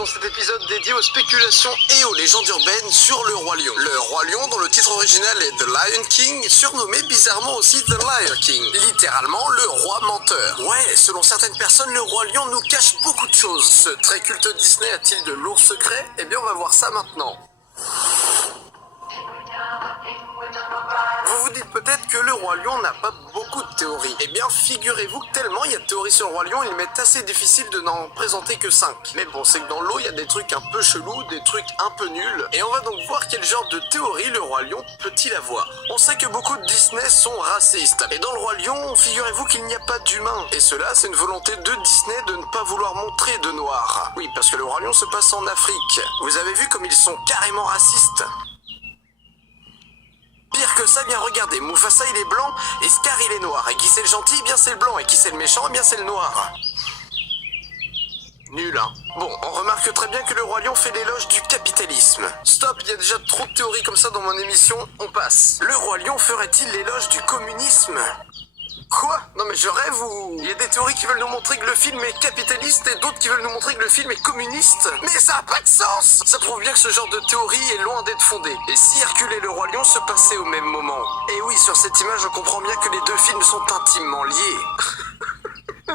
dans cet épisode dédié aux spéculations et aux légendes urbaines sur le Roi Lion. Le Roi Lion, dont le titre original est The Lion King, surnommé bizarrement aussi The Liar King, littéralement le roi menteur. Ouais, selon certaines personnes, le Roi Lion nous cache beaucoup de choses. Ce très culte Disney a-t-il de lourds secrets? Eh bien, on va voir ça maintenant. Vous vous dites peut-être que le Roi Lion n'a pas beaucoup de théories. Eh bien, figurez-vous que tellement il y a de théories sur le Roi Lion, il m'est assez difficile de n'en présenter que 5. Mais bon, c'est que dans l'eau, il y a des trucs un peu chelous, des trucs un peu nuls. Et on va donc voir quel genre de théorie le Roi Lion peut-il avoir. On sait que beaucoup de Disney sont racistes. Et dans le Roi Lion, figurez-vous qu'il n'y a pas d'humains. Et cela, c'est une volonté de Disney de ne pas vouloir montrer de noirs. Oui, parce que le Roi Lion se passe en Afrique. Vous avez vu comme ils sont carrément racistes? Pire que ça, bien regardez, Mufasa il est blanc et Scar il est noir. Et qui c'est le gentil? Eh bien c'est le blanc. Et qui c'est le méchant? Eh bien c'est le noir. Nul, hein. Bon, on remarque très bien que le Roi Lion fait l'éloge du capitalisme. Stop, il y a déjà trop de théories comme ça dans mon émission, on passe. Le Roi Lion ferait-il l'éloge du communisme? Quoi? Non mais je rêve ou... Il y a des théories qui veulent nous montrer que le film est capitaliste et d'autres qui veulent nous montrer que le film est communiste. Mais ça a pas de sens! Ça prouve bien que ce genre de théorie est loin d'être fondée. Et si Hercule et le Roi Lion se passaient au même moment? Et oui, sur cette image, je comprends bien que les deux films sont intimement liés.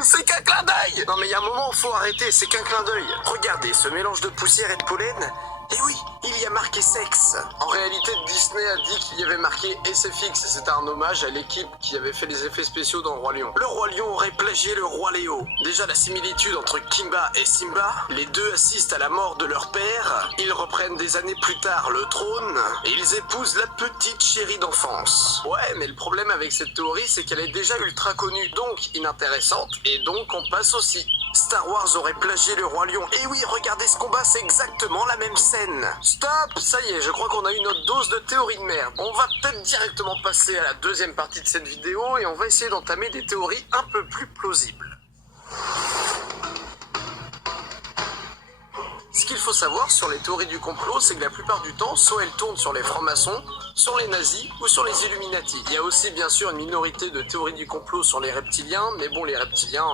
C'est qu'un clin d'œil! Non mais il y a un moment, faut arrêter, c'est qu'un clin d'œil. Regardez, ce mélange de poussière et de pollen... Et oui, il y a marqué sexe. En réalité, Disney a dit qu'il y avait marqué SFX. C'était un hommage à l'équipe qui avait fait les effets spéciaux dans le Roi Lion. Le Roi Lion aurait plagié le Roi Léo. Déjà, la similitude entre Kimba et Simba. Les deux assistent à la mort de leur père. Ils reprennent des années plus tard le trône. Et ils épousent la petite chérie d'enfance. Ouais, mais le problème avec cette théorie, c'est qu'elle est déjà ultra connue. Donc inintéressante. Et donc on passe aussi. Star Wars aurait plagié le Roi Lion. Et oui, regardez ce combat, c'est exactement la même scène. Stop, ça y est, je crois qu'on a eu notre dose de théorie de merde. On va peut-être directement passer à la deuxième partie de cette vidéo et on va essayer d'entamer des théories un peu plus plausibles. Ce qu'il faut savoir sur les théories du complot, c'est que la plupart du temps, soit elles tournent sur les francs-maçons, sur les nazis ou sur les Illuminati. Il y a aussi bien sûr une minorité de théories du complot sur les reptiliens, mais bon, les reptiliens...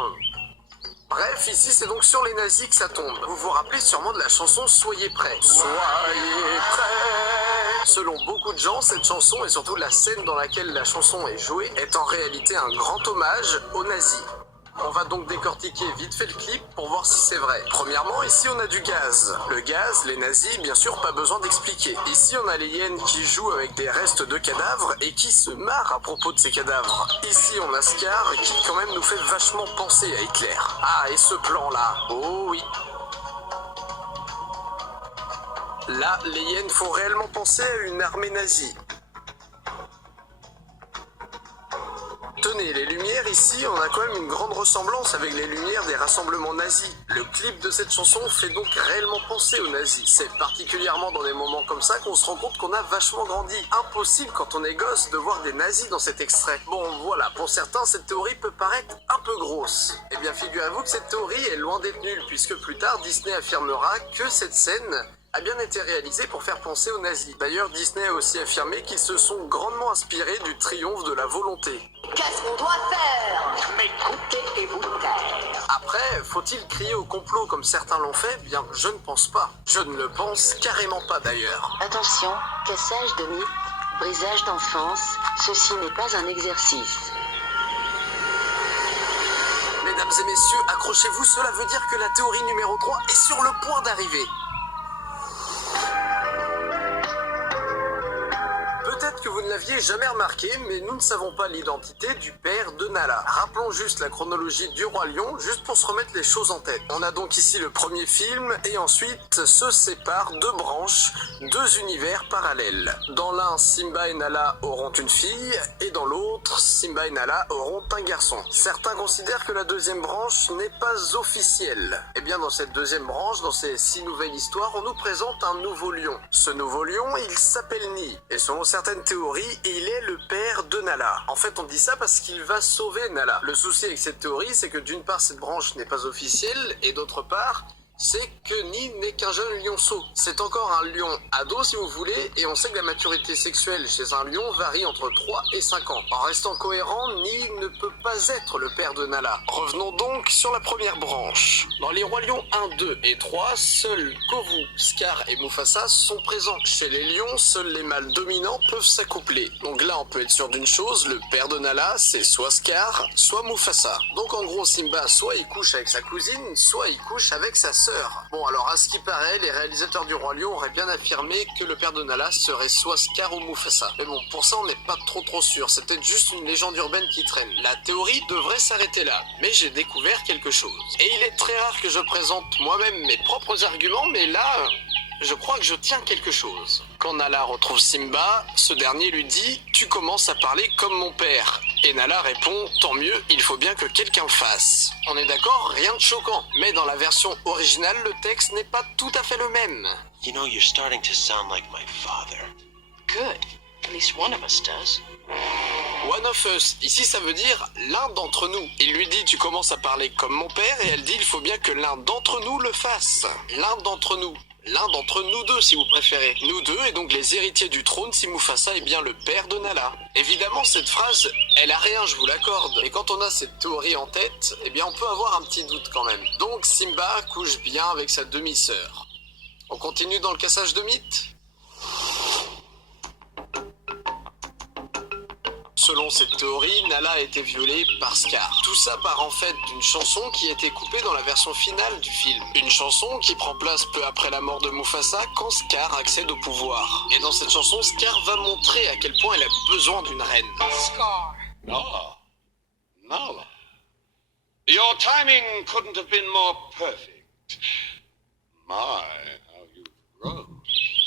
Bref, ici c'est donc sur les nazis que ça tombe. Vous vous rappelez sûrement de la chanson Soyez prêts. Soyez prêts. Selon beaucoup de gens, cette chanson et surtout la scène dans laquelle la chanson est jouée est en réalité un grand hommage aux nazis. On va donc décortiquer vite fait le clip pour voir si c'est vrai. Premièrement, ici on a du gaz. Le gaz, les nazis, bien sûr, pas besoin d'expliquer. Ici on a les hyènes qui jouent avec des restes de cadavres et qui se marrent à propos de ces cadavres. Ici on a Scar qui quand même nous fait vachement penser à Hitler. Ah, et ce plan là, oh oui. Là, les hyènes font réellement penser à une armée nazie. Tenez, les lumières ici, on a quand même une grande ressemblance avec les lumières des rassemblements nazis. Le clip de cette chanson fait donc réellement penser aux nazis. C'est particulièrement dans des moments comme ça qu'on se rend compte qu'on a vachement grandi. Impossible quand on est gosse de voir des nazis dans cet extrait. Bon voilà, pour certains cette théorie peut paraître un peu grosse. Eh bien figurez-vous que cette théorie est loin d'être nulle, puisque plus tard Disney affirmera que cette scène a bien été réalisé pour faire penser aux nazis. D'ailleurs, Disney a aussi affirmé qu'ils se sont grandement inspirés du triomphe de la volonté. Qu'est-ce qu'on doit faire? M'écouter et vous taire. Après, faut-il crier au complot comme certains l'ont fait? Bien, je ne pense pas. Je ne le pense carrément pas d'ailleurs. Attention, cassage de mythes, brisage d'enfance, ceci n'est pas un exercice. Mesdames et messieurs, accrochez-vous, cela veut dire que la théorie numéro 3 est sur le point d'arriver. Peut-être que vous ne l'aviez jamais remarqué, mais nous ne savons pas l'identité du père de Nala. Rappelons juste la chronologie du Roi Lion, juste pour se remettre les choses en tête. On a donc ici le premier film, et ensuite se séparent deux branches, deux univers parallèles. Dans l'un, Simba et Nala auront une fille, et dans l'autre, Simba et Nala auront un garçon. Certains considèrent que la deuxième branche n'est pas officielle. Eh bien, dans cette deuxième branche, dans ces 6 nouvelles histoires, on nous présente un nouveau lion. Ce nouveau lion, il s'appelle Ni, et selon certaines théories, il est le père de Nala. En fait, on dit ça parce qu'il va sauver Nala. Le souci avec cette théorie, c'est que d'une part, cette branche n'est pas officielle, et d'autre part, c'est que Ni n'est qu'un jeune lionceau. C'est encore un lion ado si vous voulez, et on sait que la maturité sexuelle chez un lion varie entre 3 et 5 ans. En restant cohérent, Ni ne peut pas être le père de Nala. Revenons donc sur la première branche. Dans les rois lions 1, 2 et 3, seuls Kovu, Scar et Mufasa sont présents. Chez les lions, seuls les mâles dominants peuvent s'accoupler. Donc là, on peut être sûr d'une chose, le père de Nala, c'est soit Scar, soit Mufasa. Donc en gros, Simba, soit il couche avec sa cousine, soit il couche avec sa sœur. Bon, alors à ce qui paraît, les réalisateurs du Roi Lion auraient bien affirmé que le père de Nala serait soit Scar ou Mufasa. Mais bon, pour ça, on n'est pas trop sûr. C'est peut-être juste une légende urbaine qui traîne. La théorie devrait s'arrêter là, mais j'ai découvert quelque chose. Et il est très rare que je présente moi-même mes propres arguments, mais là, je crois que je tiens quelque chose. Quand Nala retrouve Simba, ce dernier lui dit « Tu commences à parler comme mon père ». Et Nala répond « Tant mieux, il faut bien que quelqu'un fasse ». On est d'accord, rien de choquant. Mais dans la version originale, le texte n'est pas tout à fait le même. You know, you're starting to sound like my father. Good. At least one of us does. One of us, ici ça veut dire l'un d'entre nous. Il lui dit tu commences à parler comme mon père et elle dit il faut bien que l'un d'entre nous le fasse. L'un d'entre nous. L'un d'entre nous deux si vous préférez. Nous deux et donc les héritiers du trône si Mufasa est bien le père de Nala. Évidemment cette phrase, elle a rien je vous l'accorde. Mais quand on a cette théorie en tête, eh bien on peut avoir un petit doute quand même. Donc Simba couche bien avec sa demi-sœur. On continue dans le cassage de mythes. Selon cette théorie, Nala a été violée par Scar. Tout ça part en fait d'une chanson qui a été coupée dans la version finale du film. Une chanson qui prend place peu après la mort de Mufasa quand Scar accède au pouvoir. Et dans cette chanson, Scar va montrer à quel point elle a besoin d'une reine. Scar. Nala. Nala. Your timing couldn't have been more perfect. My, how you grow.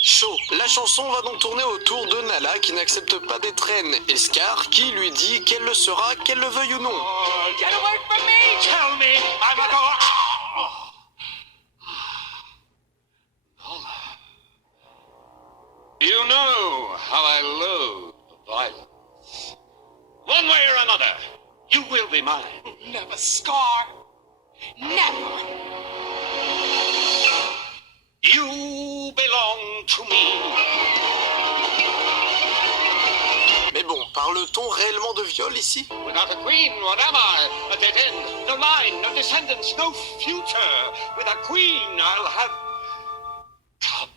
Chaud. La chanson va donc tourner autour de Nala qui n'accepte pas d'être reine et Scar qui lui dit qu'elle le sera, qu'elle le veuille ou non. Get away from me! Tell me I'm a go. Nala. You know how I loathe violence. One way or another, you will be mine. Never, Scar. Never. You belong to me. Mais bon, parle-t-on réellement de viol ici? Without a queen, what am I? A dead end. No line, no descendants, no future. With a queen, I'll have cubs.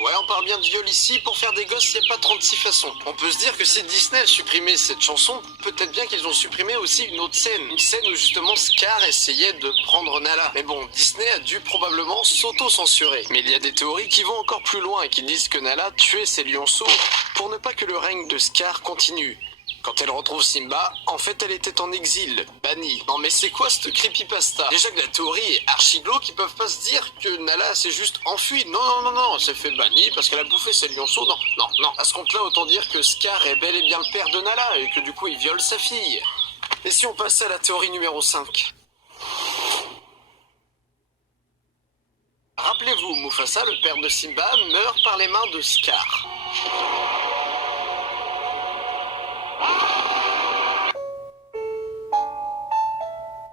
Ouais, on parle bien de viol ici, pour faire des gosses, il n'y a pas 36 façons. On peut se dire que si Disney a supprimé cette chanson, peut-être bien qu'ils ont supprimé aussi une autre scène. Une scène où justement Scar essayait de prendre Nala. Mais bon, Disney a dû probablement s'auto-censurer. Mais il y a des théories qui vont encore plus loin et qui disent que Nala tuait ses lionceaux pour ne pas que le règne de Scar continue. Quand elle retrouve Simba, en fait elle était en exil, bannie. Non mais c'est quoi cette creepypasta? Déjà que la théorie est archi glauque, ils peuvent pas se dire que Nala s'est juste enfuie. Non, elle s'est fait bannie parce qu'elle a bouffé ses lionceaux. Non. À ce compte-là, autant dire que Scar est bel et bien le père de Nala et que du coup il viole sa fille. Et si on passait à la théorie numéro 5? Rappelez-vous, Mufasa, le père de Simba, meurt par les mains de Scar.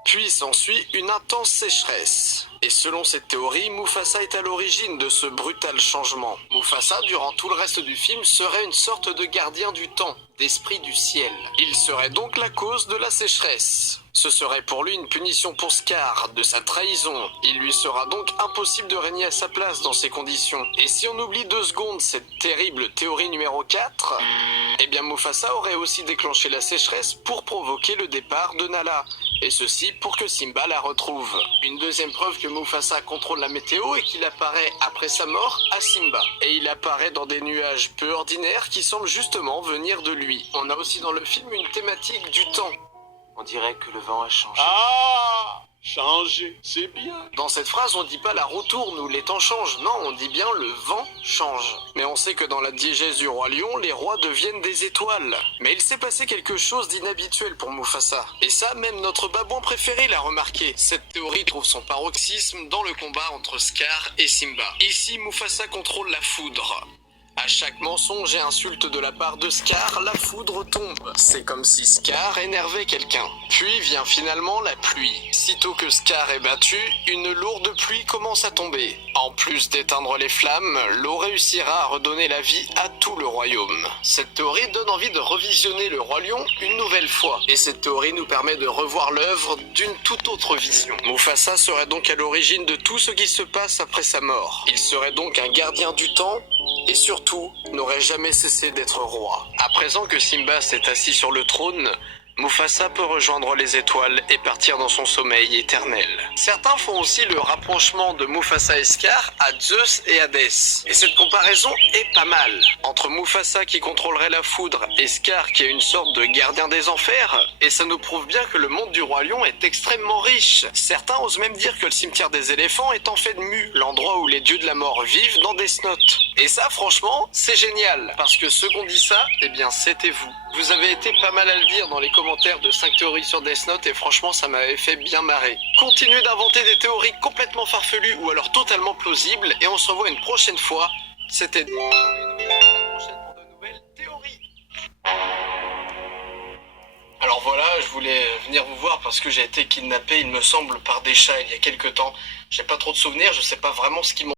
Puis s'ensuit une intense sécheresse. Et selon cette théorie, Mufasa est à l'origine de ce brutal changement. Mufasa, durant tout le reste du film, serait une sorte de gardien du temps, d'esprit du ciel. Il serait donc la cause de la sécheresse. Ce serait pour lui une punition pour Scar, de sa trahison. Il lui sera donc impossible de régner à sa place dans ces conditions. Et si on oublie 2 secondes cette terrible théorie numéro 4, eh bien Mufasa aurait aussi déclenché la sécheresse pour provoquer le départ de Nala. Et ceci pour que Simba la retrouve. Une deuxième preuve que Mufasa contrôle la météo et qu'il apparaît après sa mort à Simba. Et il apparaît dans des nuages peu ordinaires qui semblent justement venir de lui. On a aussi dans le film une thématique du temps. On dirait que le vent a changé. Ah, changer, c'est bien. Dans cette phrase, on dit pas la roue tourne ou les temps changent. Non, on dit bien le vent change. Mais on sait que dans la diégèse du roi lion, les rois deviennent des étoiles. Mais il s'est passé quelque chose d'inhabituel pour Mufasa. Et ça, même notre babouin préféré l'a remarqué. Cette théorie trouve son paroxysme dans le combat entre Scar et Simba. Ici, Mufasa contrôle la foudre. À À chaque mensonge et insulte de la part de Scar, la foudre tombe. C'est comme si Scar énervait quelqu'un. Puis vient finalement la pluie. Sitôt que Scar est battu, une lourde pluie commence à tomber. En plus d'éteindre les flammes, l'eau réussira à redonner la vie à tout le royaume. Cette théorie donne envie de revisionner le Roi Lion une nouvelle fois. Et cette théorie nous permet de revoir l'œuvre d'une toute autre vision. Mufasa serait donc à l'origine de tout ce qui se passe après sa mort. Il serait donc un gardien du temps et surtout n'aurait jamais cessé d'être roi. À présent que Simba s'est assis sur le trône, Mufasa peut rejoindre les étoiles et partir dans son sommeil éternel. Certains font aussi le rapprochement de Mufasa et Scar à Zeus et Hadès. Et cette comparaison est pas mal. Entre Mufasa qui contrôlerait la foudre et Scar qui est une sorte de gardien des enfers, et ça nous prouve bien que le monde du Roi Lion est extrêmement riche. Certains osent même dire que le cimetière des éléphants est en fait de Mu, l'endroit où les dieux de la mort vivent dans Death Note. Et ça, franchement, c'est génial. Parce que ceux qui ont dit ça, eh bien, c'était vous. Vous avez été pas mal à le dire dans les commentaires de 5 théories sur Death Note et franchement ça m'avait fait bien marrer. Continuez d'inventer des théories complètement farfelues ou alors totalement plausibles et on se revoit une prochaine fois. C'était à la prochaine pour de nouvelles théories. Alors voilà, je voulais venir vous voir parce que j'ai été kidnappé, il me semble, par des chats il y a quelques temps. J'ai pas trop de souvenirs, je sais pas vraiment ce qu'ils m'ont